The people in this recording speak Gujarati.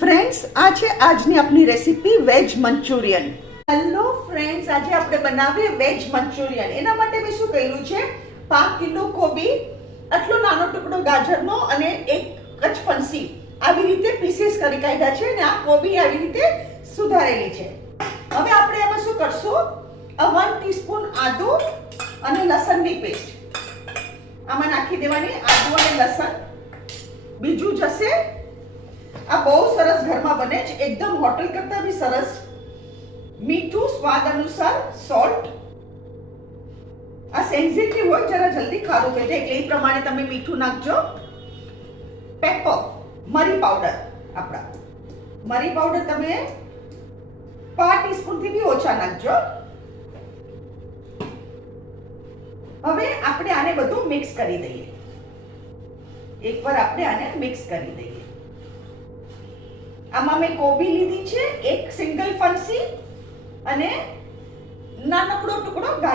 ફ્રેન્ડ્સ, આ છે આજની આપણી recipe veg Manchurian. Hello friends, આજે આપણે બનાવીએ વેજ મંચુરિયન. એના માટે મેં શું કર્યું છે, 5 કિલો કોબી, આટલો નાનો ટુકડો ગાજરનો અને એક કચ ફણસી આવી રીતે પીસીસ કરી કાઢ્યા છે અને આ કોબી આવી રીતે સુધારેલી છે. હવે આપણે એમાં શું કરશું, 1 ટીસ્પૂન આદુ અને લસણની પેસ્ટ આમાં નાખી દેવાની. આદુ અને લસણ. બીજું જશે, આ બહુ સરસ ઘરમાં બને છે, એકદમ હોટલ કરતા બી સરસ, મીઠું સ્વાદ અનુસાર, સોલ્ટ. આ સેન્સિટિવ હોય, જરા જલ્દી ખારું થઈ જાય એટલે એ પ્રમાણે તમે મીઠું નાખજો. પેપર, મરી પાવડર. આપણા મરી પાવડર તમે 5 ટીસ્પૂન થી બી ઓછા નાખજો. હવે આપણે આને બધું મિક્સ કરી દઈએ. એકવાર આપણે આને મિક્સ કરી દઈએ. આમાં મેં કોબી લીધી છે, એક સિંગલ ફણસી અને નાનકડો ટુકડો ગાજર.